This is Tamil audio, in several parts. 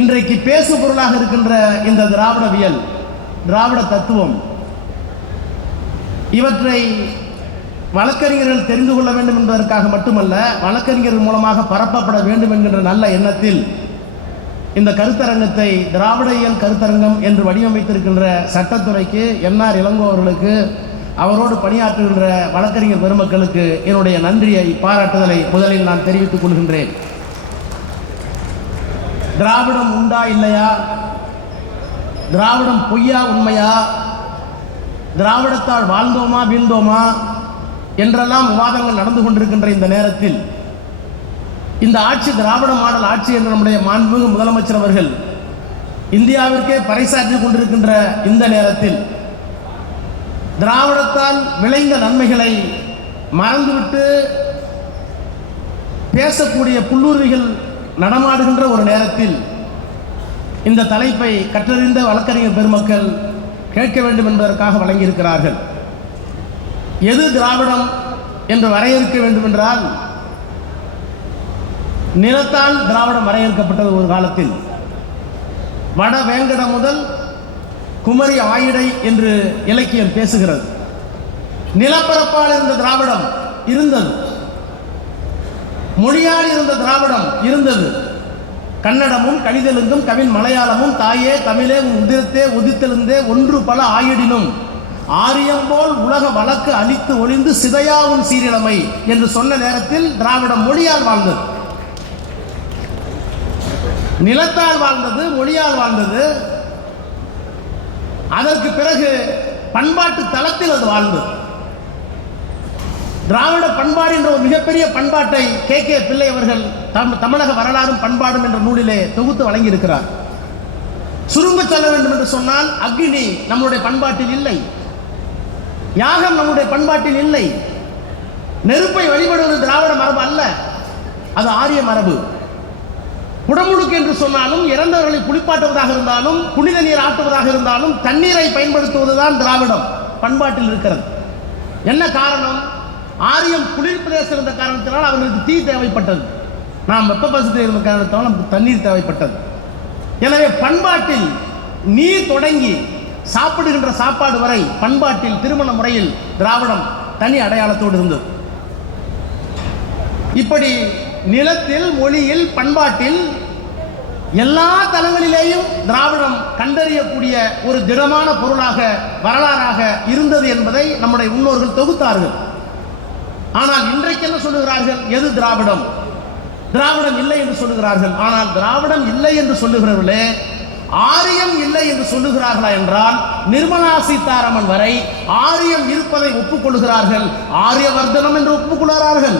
இன்றைக்கு பேசு பொருளாக இருக்கின்ற இந்த திராவிடவியல் திராவிட தத்துவம் இவற்றை வழக்கறிஞர்கள் தெரிந்து கொள்ள வேண்டும் என்பதற்காக மட்டுமல்ல வழக்கறிஞர்கள் மூலமாக பரப்பப்பட வேண்டும் என்கின்ற நல்ல எண்ணத்தில் இந்த கருத்தரங்கத்தை திராவிடவியல் கருத்தரங்கம் என்று வடிவமைத்திருக்கின்ற சட்டத்துறைக்கு என்ஆர் இளங்கோ அவர்களுக்கு அவரோடு பணியாற்றுகின்ற வழக்கறிஞர் பெருமக்களுக்கு என்னுடைய நன்றியை பாராட்டுதலை முதலில் நான் தெரிவித்துக் கொள்கின்றேன். திராவிடம் உண்டா இல்லையா? திராவிடம் பொய்யா உண்மையா? திராவிடத்தால் வாழ்ந்தோமா வீழ்ந்தோமா? என்றெல்லாம் விவாதங்கள் நடந்து கொண்டிருக்கின்ற இந்த நேரத்தில் இந்த ஆட்சி திராவிட மாடல் ஆட்சி என்ற நம்முடைய மாண்புமிகு முதலமைச்சர் அவர்கள் இந்தியாவிற்கே பறைசாற்றி கொண்டிருக்கின்ற இந்த நேரத்தில் திராவிடத்தால் விளைந்த நன்மைகளை மறந்துவிட்டு பேசக்கூடிய புல்லுருவிகள் நடமாடுகின்ற ஒரு நேரத்தில் இந்த தலைப்பை கற்றறிந்த வழக்கறிஞர் பெருமக்கள் கேட்க வேண்டும் என்பதற்காக வழங்கியிருக்கிறார்கள். எது திராவிடம் என்று வரையறுக்க வேண்டும் என்றால் நிலத்தால் திராவிடம் வரையறுக்கப்பட்டது ஒரு காலத்தில். வட வேங்கட முதல் குமரி ஆயிடை என்று இலக்கியம் பேசுகிறது. நிலப்பரப்பால் இருந்த திராவிடம் இருந்தது. மொழியால் இருந்த திராவிடம் இருந்தது. கன்னடமும் கணிதெலுங்கும் கவின் மலையாளமும் தாயே தமிழே உன் உதிரத்தே உதித்தெழுந்தே ஒன்று பல ஆயிடினும். ஆரியம்போல் உலக வழக்கு அழித்து ஒளிந்து சிதையாவும் சீரிழமை என்று சொன்ன நேரத்தில் திராவிடம் மொழியால் வாழ்ந்தது. நிலத்தால் வாழ்ந்தது மொழியால் வாழ்ந்தது. அதற்கு பிறகு பண்பாட்டு தளத்தில் அது வாழ்ந்தது. திராவிட பண்பாடு என்ற ஒரு மிகப்பெரிய பண்பாட்டை கே. கே. பிள்ளை அவர்கள் தம் தமிழக வரலாறும் பண்பாடும் என்ற நூலிலே தொகுத்து வழங்கியிருக்கிறார். சுருங்க சொல்ல வேண்டும் என்று சொன்னால் அக்னி நம்முடைய பண்பாட்டில் இல்லை. யாகம் நம்முடைய பண்பாட்டில் இல்லை. நெருப்பை வழிபடுவது திராவிட மரபு அல்ல. அது ஆரிய மரபு. உடமுழுக்கு என்று சொன்னாலும் இறந்தவர்களை குளிப்பாட்டுவதாக இருந்தாலும் புனித நீர் ஆட்டுவதாக இருந்தாலும் தண்ணீரை பயன்படுத்துவதுதான் திராவிடம் பண்பாட்டில் இருக்கிறது. என்ன காரணம்? ஆரியம் குளிர் பிரதேசம் இருந்த காரணத்தினால் அவர்களுக்கு தீ தேவைப்பட்டது. நாம் வெப்ப பசத்தில் இருந்த காரணத்தினால் நமக்கு தண்ணீர் தேவைப்பட்டது. எனவே பண்பாட்டில் நீர் தொடங்கி சாப்பிடுகின்ற சாப்பாடு வரை பண்பாட்டில் திருமண முறையில் திராவிடம் தனி அடையாளத்தோடு இருந்தது. இப்படி நிலத்தில் மொழியில் பண்பாட்டில் எல்லா தளங்களிலேயும் திராவிடம் கண்டறியக்கூடிய ஒரு திடமான பொருளாக வரலாறாக இருந்தது என்பதை நம்முடைய முன்னோர்கள் தொகுத்தார்கள். ஆனால் இன்றைக்கு என்ன சொல்லுகிறார்கள்? எது திராவிடம்? திராவிடம் இல்லை என்று சொல்லுகிறார்கள். ஆனால் திராவிடம் இல்லை என்று சொல்லுகிறவர்களே ஆரியம் இல்லை என்று சொல்லுகிறார்களா என்றால் நிர்மலா சீதாராமன் வரை ஆரியம் இருப்பதை ஒப்புக்கொள்கிறார்கள் ஆரியவர்தனம் என்று ஒப்புக்கொள்கிறார்கள்.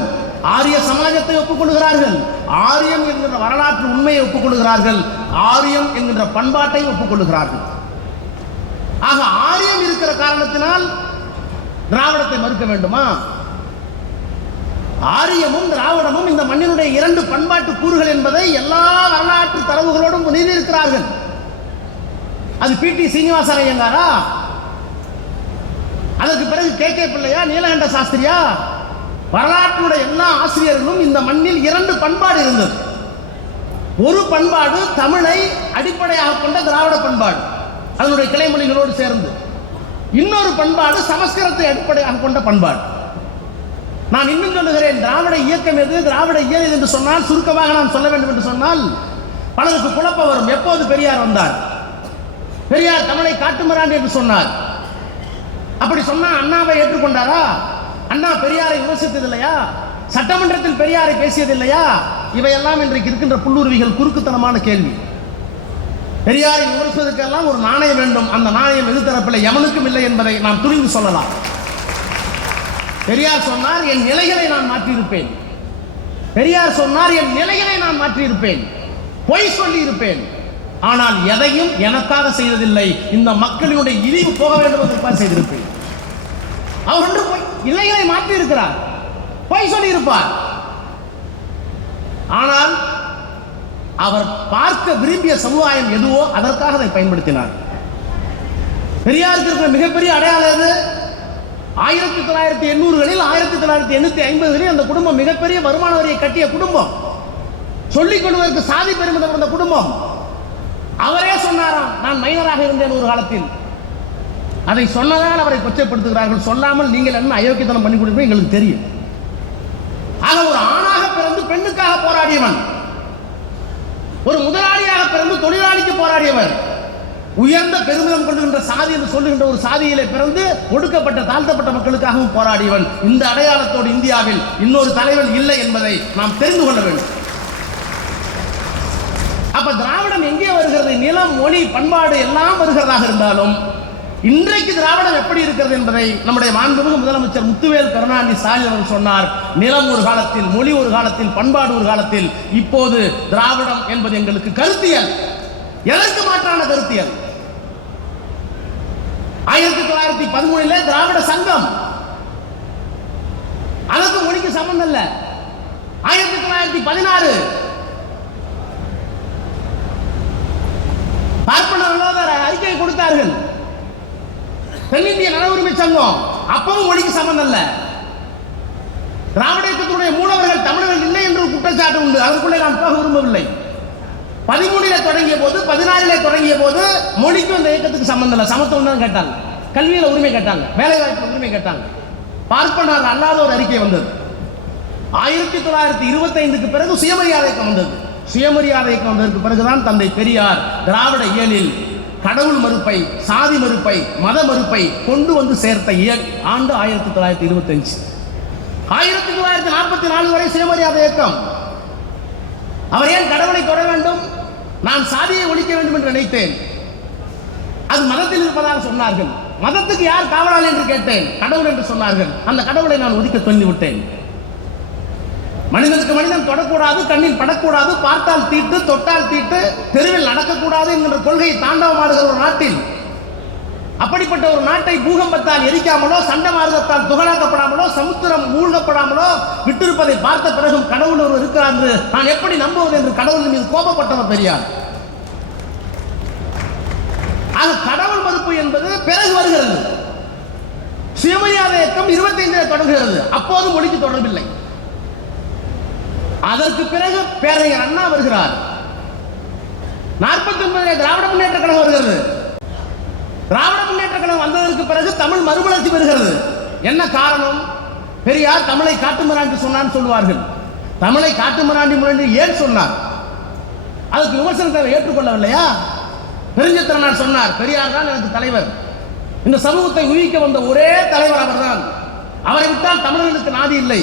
ஆரிய சமாஜத்தை ஒப்புக்கொள்கிறார்கள் ஆரியம் என்கின்ற வரலாற்று உண்மையை ஒப்புக்கொள்கிறார்கள் ஆரியம் என்கின்ற பண்பாட்டை ஒப்புக்கொள்கிறார்கள் ஆக ஆரியம் இருக்கிற காரணத்தினால் திராவிடத்தை மறுக்க வேண்டுமா? ஆரியமும் திராவிடமும் இந்த மண்ணினுடைய இரண்டு பண்பாட்டு கூறுகள் என்பதை எல்லா வரலாற்று தரவுகளோடும் நிறுத்தியிருக்கிறார்கள் அது பி. டி. சீனிவாச ஐயங்காரா? அதற்கு பிறகு கே. கே. பிள்ளையா நீலகண்ட சாஸ்திரியா? வரலாற்றுடைய எல்லா ஆசிரியர்களும் இந்த மண்ணில் இரண்டு பண்பாடு இருந்தது. ஒரு பண்பாடு தமிழை அடிப்படையாக கொண்ட திராவிட பண்பாடு அதனுடைய கிளைமொழிகளோடு சேர்ந்து. இன்னொரு பண்பாடு சமஸ்கிருதத்தை அடிப்படையாக கொண்ட பண்பாடு. நான் இன்னும் சொல்லுகிறேன் திராவிட இயக்கம் எது திராவிட இயல் என்று சொன்னால் சுருக்கமாக நான் சொல்ல வேண்டும் என்று சொன்னால் பலருக்கு குழப்பம் வரும். எப்போது பெரியார் வந்தார்? பெரியார் தமிழை காட்டுமராண்டு என்று சொன்னார். அப்படி சொன்னா அண்ணாவை ஏற்றுக்கொண்டாரா? அண்ணா பெரியாரை விமர்சித்தது இல்லையா சட்டமன்றத்தில் பெரியாரை பேசியது இல்லையா இவையெல்லாம் இன்றைக்கு இருக்கின்ற புல்லுருவிகள் குறுக்குத்தனமான கேள்வி. பெரியாரை விமர்சிப்பதற்கெல்லாம் ஒரு நாணயம் வேண்டும். அந்த நாணயம் எதிர்த்தரப்பில் தரப்பில் எவனுக்கும் இல்லை என்பதை நாம் துணிந்து சொல்லலாம். பெரியார் சொன்னார் என் நிலைகளை நான் மாற்றியிருப்பேன். பெரியார் சொன்னார் என் நிலைகளை நான் மாற்றியிருப்பேன். பொய் சொல்லி இருப்பேன் ஆனால் எதையும் எனக்காக செய்ததில்லை. இந்த மக்களினுடைய இழிவு போக வேண்டும் என்பதற்காக செய்திருப்பேன். அவர் ஒன்று பொய் நிலைகளை மாற்றி இருக்கிறார் பொய் சொல்லி இருப்பார் ஆனால் அவர் பார்க்க விரும்பிய சமுதாயம் எதுவோ அதற்காக அதை பயன்படுத்தினார். பெரியாருக்கு இருக்கிற மிகப்பெரிய அடையாளம் எது? ஆயிரத்தி தொள்ளாயிரத்தி எண்ணூறுகளில் ஆயிரத்தி தொள்ளாயிரத்தி எண்ணூத்தி ஐம்பதுகளில் அந்த குடும்பம் மிகப்பெரிய வருமான வரியை கட்டிய குடும்பம். சொல்லிக் கொள்வதற்கு சாதி பெருமிதம் கொண்ட குடும்பம். அவரே சொன்னாராம் நான் மைனராக இருந்தேன் ஒரு காலத்தில். அதை சொன்னதால் அவரை கொச்சைப்படுத்துகிறார்கள். சொல்லாமல் நீங்கள் என்ன அயோக்கியத்தனம் பண்ணி கொடுப்பீங்க எங்களுக்கு தெரியும். ஆக ஒரு ஆணாக பிறந்து பெண்ணுக்காக போராடியவன் ஒரு முதலாளியாக பிறந்து தொழிலாளிக்கு போராடியவர் உயர்ந்த பெருமிதம் கொண்டுகின்ற சாதி என்று சொல்லுகின்ற ஒரு சாதியிலே பிறந்து ஒடுக்கப்பட்ட தாழ்த்தப்பட்ட மக்களுக்காகவும் போராடியவன் இந்த அடையாளத்தோடு இந்தியாவில் இன்னொரு தலைவன் இல்லை என்பதை நாம் தெரிந்து கொள்ள வேண்டும். அப்ப திராவிடம் எங்கே வருகிறது? நிலம் மொழி பண்பாடு எல்லாம் வருகிறதாக இருந்தாலும் இன்றைக்கு திராவிடம் எப்படி இருக்கிறது என்பதை நம்முடைய மாண்புமிகு முதலமைச்சர் முத்துவேல் கருணாநிதி ஸ்டாலின் அவர்கள் சொன்னார். நிலம் ஒரு காலத்தில் மொழி ஒரு காலத்தில் பண்பாடு ஒரு காலத்தில் இப்போது திராவிடம் என்பது எங்களுக்கு கருத்தியல். எதற்கு மாற்றான கருத்தியல்? ஆயிரத்தி தொள்ளாயிரத்தி பதிமூணுல திராவிட சங்கம். அதற்கு மொழிக்கு சம்பந்தம் இல்ல. ஆயிரத்தி தொள்ளாயிரத்தி பதினாறு. பார்ப்பன வினோதர அறிக்கை கொடுத்தார்கள். தென்னிந்திய நல உரிமை சங்கம் அப்பவும் மொழிக்கு சம்பந்தம் இல்ல. திராவிட இயக்கத்தினுடைய மூலவர்கள் தமிழர்கள் இல்லை என்று குற்றச்சாட்டு உண்டு. அதற்குள்ளே நான் போக விரும்பவில்லை. பதிமூணில தொடங்கிய போது பதினாலுல தொடங்கிய போது மொழிக்கும் இந்த இயக்கத்துக்கு சம்பந்தம் இல்லை. சமத்துவம் தான் கேட்டாங்க. கல்வியில உரிமை கேட்டாங்க. வேலை வாய்ப்பு உரிமை கேட்டாங்க. பார்ப்பனர் அல்லாத ஒரு அறிக்கை வந்தது. ஆயிரத்தி தொள்ளாயிரத்தி இருபத்தி ஐந்துக்கு பிறகு சுயமரியாதை இயக்கம் வந்தது. சுயமரியாதை இயக்கம் வந்ததற்கு பிறகுதான் தந்தை பெரியார் திராவிட இயலில் கடவுள் மறுப்பை சாதி மறுப்பை மத மறுப்பை கொண்டு வந்து சேர்த்த இயல் ஆண்டு ஆயிரத்தி தொள்ளாயிரத்தி இருபத்தஞ்சு. ஆயிரத்தி தொள்ளாயிரத்தி நாற்பத்தி நாலு வரை சுயமரியாதை இயக்கம். அவர் ஏன் கடவுளை தொட வேண்டும்? நான் சாதியை ஒழிக்க வேண்டும் என்று நினைத்தேன். அது மதத்தில் இருப்பதாக சொன்னார்கள். மதத்துக்கு யார் காவலாளி என்று கேட்டேன். கடவுள் என்று சொன்னார்கள். அந்த கடவுளை நான் ஒதுக்க சொல்லிவிட்டேன். மனிதனுக்கு மனிதன் தொடக்கூடாது கண்ணில் படக்கூடாது பார்த்தால் தீட்டு தொட்டால் தீட்டு தெருவில் நடக்கக்கூடாது என்கின்ற கொள்கையை தாண்டவமாடுகிற ஒரு நாட்டில் அப்படிப்பட்ட ஒரு நாட்டை பூகம்பத்தால் எரிக்காமலோ சண்டை மாறுதத்தால் துகளாக்கப்படாமலோ சமுத்திரம் மூழ்கப்படாமலோ விட்டிருப்பதை பார்த்த பிறகும் கடவுள் ஒரு இருக்கிறார் என்று நான் எப்படி நம்புவது என்று கடவுள் மீது கோபப்பட்டவர் பெரியார். ஆக கடவுள் மறுப்பு என்பது பிறகு வருகிறது. சுயமரியாதை இயக்கம் இருபத்தைந்தில் தொடங்குகிறது. அப்போது மொழிக்கு தொடர்பில்லை. அதற்கு பிறகு பேரையர் அண்ணா வருகிறார். நாற்பத்தி ஒன்பதிலே திராவிட முன்னேற்ற கழகம் வருகிறது. திராவிட முன்னேற்ற கழகம் வந்ததற்கு பிறகு தமிழ் மறுமலர்ச்சி பெறுகிறது. என்ன காரணம்? பெரியார் தமிழை காட்டு மிராண்டி சொன்னான்னு சொல்லுவார்கள். தமிழை காட்டு மிராண்டி முரண்டி ஏன் சொன்னார்? அதுக்கு விமர்சனத்தை ஏற்றுக்கொள்ளவில்லையா? பெருஞ்சித்திரனார் சொன்னார் பெரியார் தான் எனக்கு தலைவர். இந்த சமூகத்தை உயிக்க வந்த ஒரே தலைவர் அவர்தான். அவரை விட்டால் தமிழர்களுக்கு நாதி இல்லை.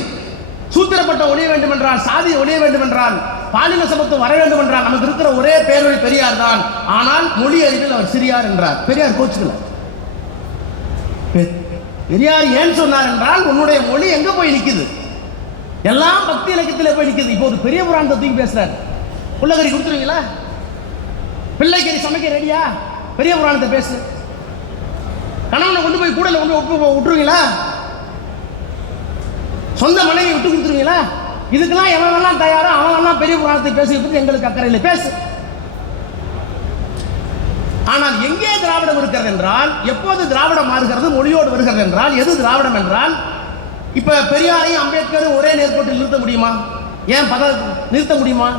சூத்திரப்பட்ட ஒழிய வேண்டும் என்றால் சாதி ஒழிய வேண்டும் என்றால் பாலின சமத்துவம் வர வேண்டும் என்றார் நமக்கு இருக்கிற ஒரே பேரொழி பெரியார் தான். ஆனால் மொழி அறிவில் அவர் சிறியார் என்றார். பெரியார் கோச்சுக்கல. பெரியார் ஏன் சொன்னார் என்றால் உன்னுடைய மொழி எங்க போய் நிற்குது எல்லாம் பக்தி இலக்கியத்தில் போய் நிற்குது இப்போ ஒரு பெரிய புராணத்தை தூக்கி பேசுறாரு. உள்ளகரி கொடுத்துருவீங்களா? பிள்ளைக்கறி சமைக்க ரெடியா பெரிய புராணத்தை பேசு. கணவனை கொண்டு போய் கூடல கொண்டு விட்டு விட்டுருவீங்களா சொந்த மனைவி விட்டு கொடுத்துருவீங்களா? இதுக்கெல்லாம் எவனெல்லாம் தயாரோ அவனெல்லாம் பெரிய புராணத்தை பேசுகிறது எங்களுக்கு அக்கறை இல்லை. பேசு. ஆனால் எங்கே திராவிடம் இருக்கிறது என்றால் எப்போது திராவிடம் மாறுகிறது மொழியோடு வருகிறது என்றால் எது திராவிடம் என்றால் இப்ப பெரியாரையும் அம்பேத்கரும் ஒரே நேர்கோட்டில் நிறுத்த முடியுமா? ஏன் பத நிறுத்த முடியுமா?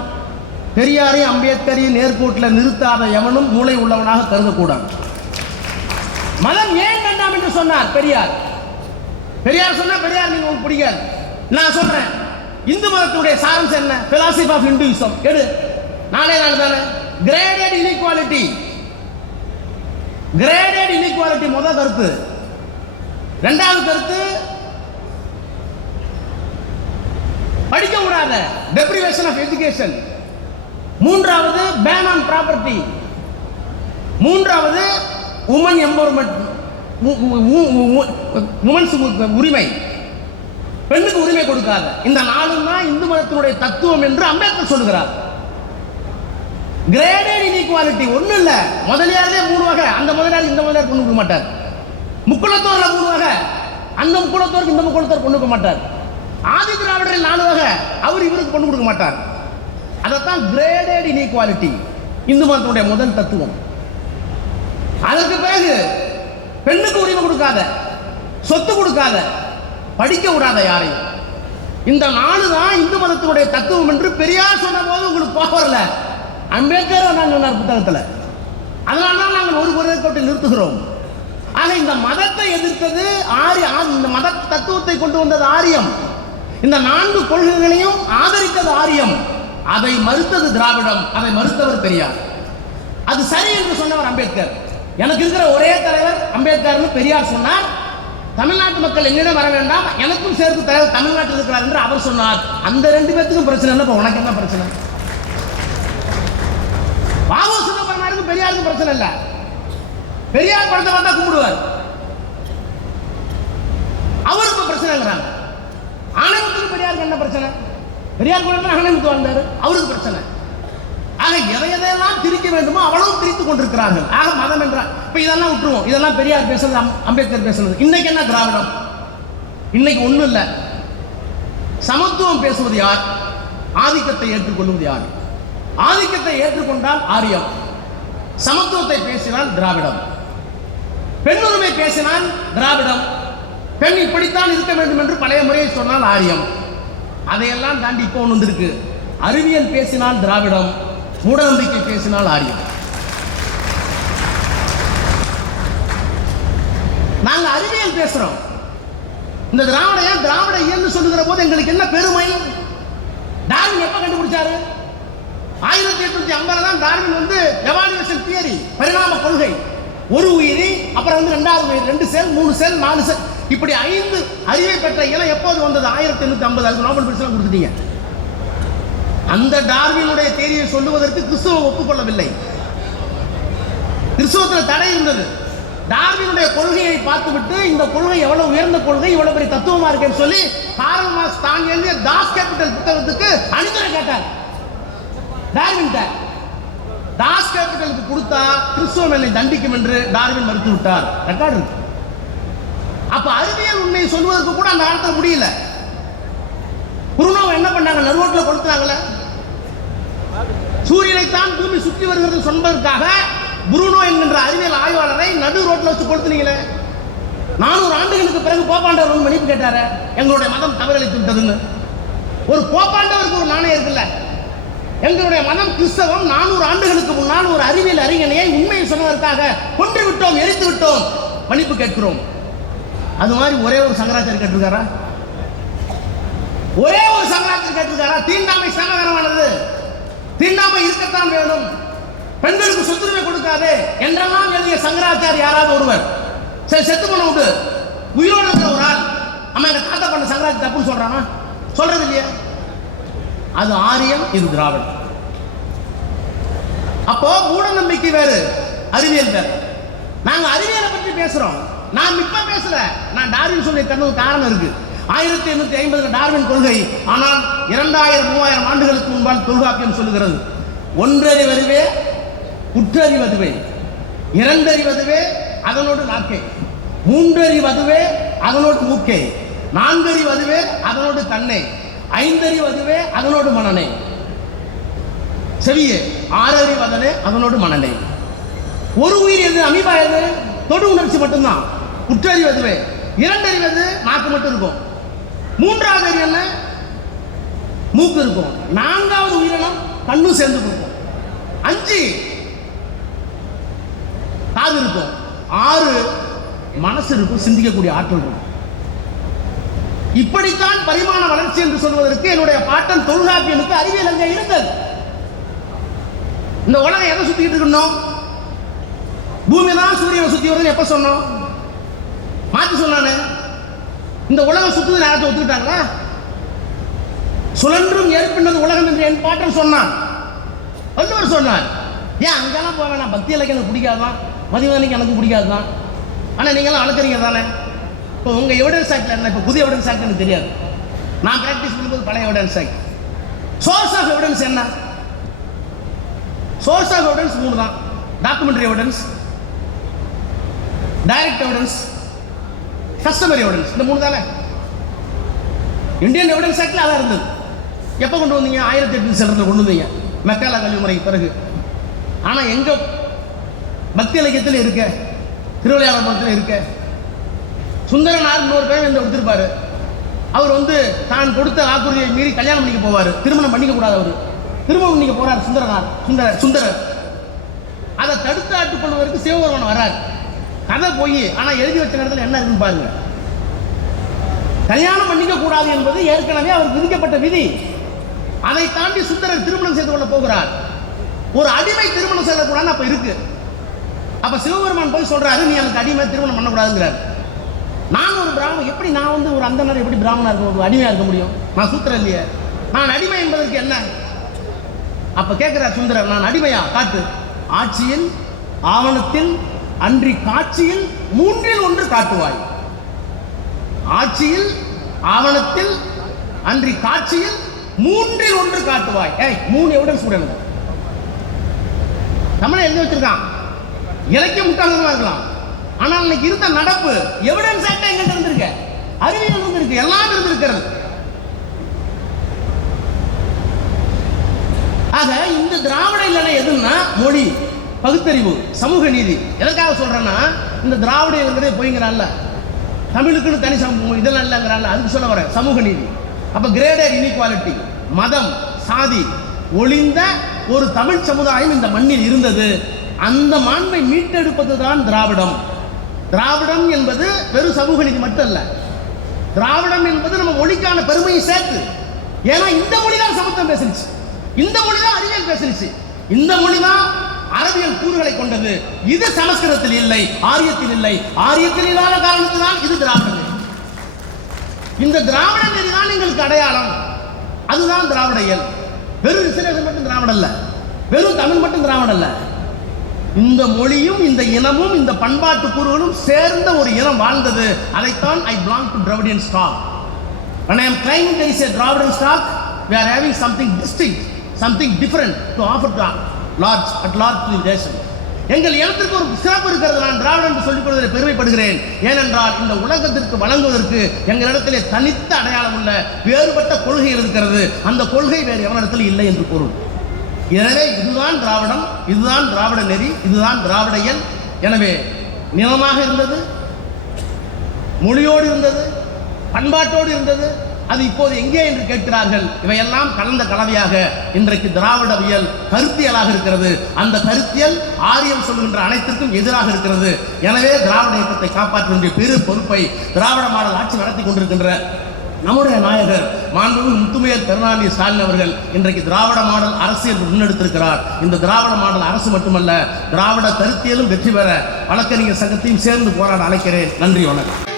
பெரியாரையும் அம்பேத்கரையும் நேர்கோட்டில் நிறுத்தாத எவனும் மூளை உள்ளவனாக கருதக்கூடாது. மதம் ஏன் வேண்டாம் என்று சொன்னார் பெரியார்? பெரியார் சொன்னா பெரியார் நீங்க உங்களுக்கு பிடிக்காது. நான் சொல்றேன். இந்து மதத்துடைய சாரம்சம் என்ன பிலாசபி ஆஃப் இந்துயிசம் எடு. நானே நான் தானே? கிரேடட் இனிக்வாலிட்டி கிரேடட் இனிக்வாலிட்டி முதல் கருத்து. ரெண்டாவது கருத்து படிக்க விடாத டெப்ரிவேஷன் ஆஃப் எஜுகேஷன் மூன்றாவது பேன் ஆன் ப்ராப்பர்ட்டி மூன்றாவது உமன் எம்பவர்மெண்ட் உமன்ஸ் உரிமை. பெண்ணுக்கு உரிமை கொடுக்காத. இந்த நாளும் தான் இந்து மதத்தினுடைய தத்துவம் என்று அம்பேத்கர் சொல்லுகிறார். கிரேடட் இன்இக்வாலிட்டி ஒண்ணு இல்ல. முதலியாரே மூணு வகை. அந்த முதலியார் இந்த முதலியார் கொண்டு கொடுக்க மாட்டார். முக்குளத்தோர்ல மூணு வகை. அந்த முக்குளத்தோருக்கு இந்த முக்குளத்தோர் கொண்டு கொடுக்க மாட்டார். ஆதி திராவிடரில் நாலு வகை. அவர் இவருக்கு கொண்டு கொடுக்க மாட்டார். அதைத்தான் கிரேடட் இன்இக்வாலிட்டி இந்து மதத்தினுடைய முதல் தத்துவம். அதற்கு பிறகு பெண்ணுக்கு உரிமை கொடுக்காத சொத்து கொடுக்காத படிக்க விடாத யாரையும் இந்த நாலு தான் இந்து மதத்தினுடைய தத்துவம் என்று பெரியார் சொன்ன போது உங்களுக்கு போக வரல. அம்பேத்கர் நான் சொன்னார் புத்தகத்தில். அதனால தான் நாங்கள் ஒரு குறைக்கோட்டை நிறுத்துகிறோம். ஆக இந்த மதத்தை எதிர்த்தது ஆரிய ஆ- இந்த மத தத்துவத்தை கொண்டு வந்தது ஆரியம். இந்த நான்கு கொள்கைகளையும் ஆதரித்தது ஆரியம். அதை மறுத்தது திராவிடம் அதை மறுத்தவர் பெரியார். அது சரி என்று சொன்னவர் அம்பேத்கர். எனக்கு இருக்கிற ஒரே தலைவர் அம்பேத்கர்னு பெரியார் சொன்னார். தமிழ்நாட்டு மக்கள் என்னிடம் வர வேண்டாம். எனக்கும் சேர்த்து தலைவர் தமிழ்நாட்டில் இருக்கிறார் என்று அவர் சொன்னார். அந்த ரெண்டு பேத்துக்கும் பிரச்சனை இல்லை இப்போ உனக்கு என்ன பிரச்சனை? பாபு சிதம்பரனாருக்கும் பெரியாருக்கும் பிரச்சனை இல்லை. பெரியார் படத்தை வந்தா கும்பிடுவார். அவருக்கு இல்லைறாங்க ஆனந்தத்துக்கு பெரியாருக்கு என்ன பிரச்சனை? பெரியார் கூட தான் ஆனந்தத்து அவருக்கு பிரச்சனை. ஆக எதை எதையெல்லாம் திரிக்க வேண்டுமோ அவ்வளவு திரித்துக் கொண்டிருக்கிறார்கள். ஆக மதம் என்றால் இப்ப இதெல்லாம் விட்டுருவோம். இதெல்லாம் பெரியார் பேசுறது அம்பேத்கர் பேசுறது. இன்னைக்கு என்ன திராவிடம்? இன்னைக்கு ஒண்ணும் இல்லை. சமத்துவம் பேசுவது யார்? ஆதிக்கத்தை ஏற்றுக்கொள்வது யார்? ஆதிக்கத்தை ஏற்றுக்கொண்டால் ஆரியம். சமத்துவத்தை பேசினால் திராவிடம். பெண்ணுரிமை பேசினால் திராவிடம். பெண் இப்படித்தான் இருக்க வேண்டும் என்று பழைய முறையை சொன்னால் ஆரியம். அதையெல்லாம் தாண்டி இப்போ ஒன்று வந்திருக்கு. அறிவியல் பேசினால் திராவிடம். மூடநம்பிக்கை பேசினால் ஆரியம் நாங்க அறிவியல் பேசுறோம். இந்த திராவிட ஏன் திராவிட இயல்னு சொல்லுகிற போது எங்களுக்கு என்ன பெருமை? டார்வின் எப்ப கண்டுபிடிச்சாரு? ஆயிரத்தி எட்நூத்தி ஐம்பதுல தான் டார்வின் வந்து எவாலுவேஷன் தியரி பரிணாம கொள்கை. ஒரு உயிரி அப்புறம் வந்து ரெண்டாவது உயிரி ரெண்டு செல் மூணு செல் நாலு செல். இப்படி ஐந்து அறிவை பெற்ற இனம் எப்போது வந்தது? ஆயிரத்தி எண்ணூத்தி ஐம்பது அதுக்கு நோபல் பரிசுலாம் கொடுத்துட்டீங்க. அந்த டார்வினுடைய தேரியை சொல்லுவதற்கு கிறிஸ்துவ ஒப்புக்கொள்ளவில்லை. கிறிஸ்துவத்தில் தடை இருந்தது. டார்வினுடைய கொள்கையை பார்த்துவிட்டு இந்த கொள்கை எவ்வளவு உயர்ந்த கொள்கை இவ்வளவு பெரிய தத்துவமா இருக்குன்னு சொல்லி காரல் மார்க்ஸ் தாங்க எழுதிய தாஸ் கேபிட்டல் புத்தகத்துக்கு அனுமதி கேட்டார். டார்வின் தாஸ் கேபிட்டலுக்கு கொடுத்தா கிறிஸ்துவம் என்னை தண்டிக்கும் என்று டார்வின் மறுத்து விட்டார். ரெக்கார்டு இருக்கு. அப்ப அறிவியல் உண்மையை சொல்வதற்கு கூட அந்த காலத்தில் முடியல. குருணோவை என்ன பண்ணாங்க? நடுவோட்டில் சூரியனைத்தான் பூமி சுற்றி வருகிறது சொல்வதற்காக புருனோ என்கின்ற அறிவியல் ஆய்வாளரை நடு ரோட்டில் வச்சு கொடுத்துனீங்களே நானூறு ஆண்டுகளுக்கு பிறகு போப்பாண்டவர் ஒன்று மன்னிப்பு கேட்டாரு எங்களுடைய மதம் தவறளித்து விட்டதுன்னு. ஒரு போப்பாண்டவருக்கு ஒரு நாணயம் இருக்குல்ல. எங்களுடைய மதம் கிறிஸ்தவம் நானூறு ஆண்டுகளுக்கு முன்னால் ஒரு அறிவியல் அறிஞனையை உண்மையை சொன்னதற்காக கொன்று விட்டோம் எரித்து விட்டோம் மன்னிப்பு கேட்கிறோம். அது மாதிரி ஒரே ஒரு சங்கராச்சாரி கேட்டிருக்காரா? ஒரே ஒரு சங்கராச்சாரி கேட்டிருக்காரா? தீண்டாமை சமகரமானது தீண்டாமை இருக்கத்தான் வேணும் பெண்களுக்கு சொத்துரிமை கொடுக்காதே என்றெல்லாம் எழுதிய சங்கராச்சாரி யாராவது ஒருவர். சரி செத்து பண்ண உண்டு. உயிரோடு இருக்கிற ஒரு ஆள். அம்மா எங்க தாத்தா பண்ண சங்கராச்சாரி தப்புன்னு சொல்றானா? சொல்றது இல்லையா? அது ஆரியம் இது திராவிடம். அப்போ மூட நம்பிக்கை வேறு அறிவியல் வேறு. நாங்க அறிவியலை பற்றி பேசுறோம். நான் இப்ப பேசல. நான் டார்வின் சொல்லிய கண்ணுக்கு காரணம் இருக்கு. ஆயிரத்தி எண்ணூத்தி ஐம்பதுல டார்வின் கொள்கை. ஆனால் இரண்டாயிரம் மூவாயிரம் ஆண்டுகளுக்கு முன்பால் தொல்காப்பியம் சொல்லுகிறது. ஒன்றறிவதுவே குற்றறிவதுவே இரண்டறிவதுவே அதனோடு நாக்கை மூன்றறிவதுவே அதனோடு மூக்கை. நான்கறிவதுவே அதனோடு கண்ணை. ஐந்தறிவதுவே அதனோடு மனநே. செவியே ஆறறிவதனே அதனோடு மனநே. ஒரு உயிர் எது? அமீபா எது? தொடு உணர்ச்சி மட்டும்தான். குற்றறிவதுவே இரண்டறிவது நாக்கு மட்டும் இருக்கும். மூன்றாவது என்ன? மூக்கு இருக்கும். நான்காவது உயிரினம் கண்ணும் சேர்ந்து கொடுக்கும். அஞ்சு. காது இருக்கும். ஆறு. மனசு இருக்கும். சிந்திக்கக்கூடிய ஆற்றல் இருக்கும். இப்படித்தான் பரிமாண வளர்ச்சி என்று சொல்வதற்கு என்னுடைய பாட்டன் தொல்காப்பியனுக்கு அறிவியல் அங்கே இருந்தது. இந்த உலகம் எதை சுத்திக்கிட்டு இருக்கணும் பூமி தான் சூரியனை சுத்தி வருதுன்னு எப்ப சொன்னோம்? மாத்தி சொன்னானே. இந்த உலகம் சுத்துது நேரத்தை ஒத்துக்கிட்டாங்களா? சுழன்றும் ஏற்பின்னது உலகம் என்று என் பாட்டம் சொன்னான். வள்ளுவர் சொன்னார் ஏன் அங்கெல்லாம் போக வேணாம். பக்தி இலக்கு எனக்கு பிடிக்காதான் மதிவதனைக்கு எனக்கு பிடிக்காதுதான் ஆனால் நீங்களாம் வளர்க்குறீங்க தானே. இப்போ உங்கள் எவிடன்ஸ் ஆக்டில் என்ன? இப்போ புதிய எவிடன்ஸ் ஆக்ட் எனக்கு தெரியாது. நான் ப்ராக்டிஸ் பண்ணும்போது பழைய evidence act source of evidence என்ன? சோர்ஸ் ஆஃப் எவிடன்ஸ் மூணு தான் documentary evidence direct evidence customer evidence இந்த மூணு தானே? இந்தியன் எவிடன்ஸ் ஆக்டில் அதான் இருந்தது. எப்போ கொண்டு வந்தீங்க? ஆயிரத்தி எட்நூத்தி செலத்தில் கொண்டு வந்தீங்க. மெக்காலா கல்வி முறைக்கு பிறகு. ஆனால் எங்கே பக்தி இலக்கியத்தில் இருக்க திருவிளையாடல் மரத்தில் இருக்க சுந்தரனார் இன்னொரு பேர் வந்து எடுத்திருப்பாரு அவர் வந்து தான் கொடுத்த வாக்குறுதியை மீறி கல்யாணம் பண்ணிக்க போவார். திருமணம் பண்ணிக்க கூடாது அவர். திருமணம் பண்ணிக்க போறார் சுந்தரனார். சுந்தர சுந்தரர். அதை தடுத்து சூதாட்டுக் கொள்வதற்கு சிவபெருமான் வராரு. கதை போய் ஆனால் எழுதி வச்ச நேரத்தில் என்ன இருக்குன்னு பாருங்க. கல்யாணம் பண்ணிக்க கூடாது என்பது ஏற்கனவே அவருக்கு விதிக்கப்பட்ட விதி. அதை தாண்டி சுந்தரர் திருமணம் செய்து கொள்ள போகிறார். ஒரு அடிமை திருமணம் செய்யக்கூடாதுன்னு அப்ப இருக்கு. அப்ப சிவபெருமான் போய் சொல்றாரு நீ எனக்கு அடிமை திருமணம் பண்ணக்கூடாதுங்கிறார். நான் ஒரு பிராமணன் எப்படி நான் வந்து ஒரு அந்தனர் எப்படி பிராமணா இருக்க முடியும் அடிமையா இருக்க முடியும்? நான் சூத்திரம் இல்லையே. நான் அடிமை என்பதற்கு என்ன? அப்ப கேட்கிறார் சுந்தரர் நான் அடிமையா? காட்டு. ஆட்சியில் ஆவணத்தில் அன்றி காட்சியில் மூன்றில் ஒன்று காட்டுவாய். ஆட்சியில் ஆவணத்தில் அன்றி காட்சியில் மூன்றில் ஒன்று காட்டுவாய். ஏய் மூணு எவிடன்ஸ் கூட தமிழை எழுதி வச்சிருக்கான். இலக்கிய முட்டாளமா இருக்கலாம். ஆனால் இன்னைக்கு இருந்த நடப்பு எவிடன்ஸ் ஆக்ட் எங்கிட்ட இருந்திருக்க அறிவியல் இருந்திருக்கு எல்லாம் இருந்திருக்கிறது ஆக இந்த திராவிட இல்லைன்னா எதுன்னா மொழி. பகுத்தறிவு சமூக நீதி. எதற்காக சொல்கிறேன்னா இந்த திராவிட இருக்கிறதே போய்ங்கிறான்ல. தமிழுக்குன்னு தனி சமூகம் இதெல்லாம் இல்லைங்கிறான்ல. அதுக்கு சொல்ல வரேன். சமூக நீதி. அப்போ கிரேடர் இனிக்வாலிட்டி மதம் சாதி ஒளிந்த ஒரு தமிழ் சமுதாயம் இந்த மண்ணில் இருந்தது. அந்த மாண்பை மீட்டெடுப்பது தான் திராவிடம். திராவிடம் என்பது வெறும் சமூக நீதி மட்டும் அல்ல திராவிடம் என்பது நம்ம மொழிக்கான பெருமையை சேர்த்து. ஏன்னா இந்த மொழி தான் சமத்துவம் பேசுனுச்சு. இந்த மொழி தான் அறிவியல் பேசுனுச்சு. இந்த மொழி தான் அறிவியல் கூறுகளை கொண்டது. இது சமஸ்கிருதத்தில் இல்லை ஆரியத்தில் இல்லை. ஆரியத்தில் இல்லாத காரணத்தினால் இது திராவிட நெறி இந்த திராவிட நெறி தான் எங்களுக்கு அடையாளம். அதுதான் திராவிட இயல். வெறும் ரிசர்வேஷன் மட்டும் திராவிடம் அல்ல. வெறும் தமிழ் மட்டும் திராவிடம் அல்ல. இந்த மொழியும் இந்த இனமும் இந்த பண்பாட்டு கூறுகளும் சேர்ந்த ஒரு இனம் வாழ்ந்தது. அதைத்தான் I belong to Dravidian stock when i am claiming there is a dravidian stock we are having something distinct something different to offer to large at large to the எங்கள் இனத்திற்கு ஒரு சிறப்பு இருக்கிறது. நான் திராவிடம் என்று சொல்லிக் கொள்வதில் பெருமைப்படுகிறேன். ஏனென்றால் இந்த உலகத்திற்கு வழங்குவதற்கு எங்களிடத்திலே தனித்த அடையாளம் உள்ள வேறுபட்ட கொள்கை இருக்கிறது. அந்த கொள்கை வேறு எவனிடத்தில் இல்லை என்று பொருள் எனவே இதுதான் திராவிடம் இதுதான் திராவிட நெறி இதுதான் திராவிட எண் எனவே நிலமாக இருந்தது மொழியோடு இருந்தது பண்பாட்டோடு இருந்தது அது இப்போது எங்கே என்று கேட்கிறார்கள்? இவையெல்லாம் கலந்த கலவையாக இன்றைக்கு திராவிடவியல் கருத்தியலாக இருக்கிறது. அந்த கருத்தியல் ஆரியம் சொல்கின்ற அனைத்திற்கும் எதிராக இருக்கிறது. எனவே திராவிட இயக்கத்தை காப்பாற்ற வேண்டிய பெரு பொறுப்பை திராவிட மாடல் ஆட்சி நடத்தி கொண்டிருக்கின்ற நம்முடைய நாயகர் மாண்புமிகு முத்துமையர் கருணாநிதி ஸ்டாலின் அவர்கள் இன்றைக்கு திராவிட மாடல் அரசு என்று முன்னெடுத்திருக்கிறார். இந்த திராவிட மாடல் அரசு மட்டுமல்ல திராவிட கருத்தியலும் வெற்றி பெற வழக்கறிஞர் சங்கத்தையும் சேர்ந்து போராட அழைக்கிறேன். நன்றி வணக்கம்.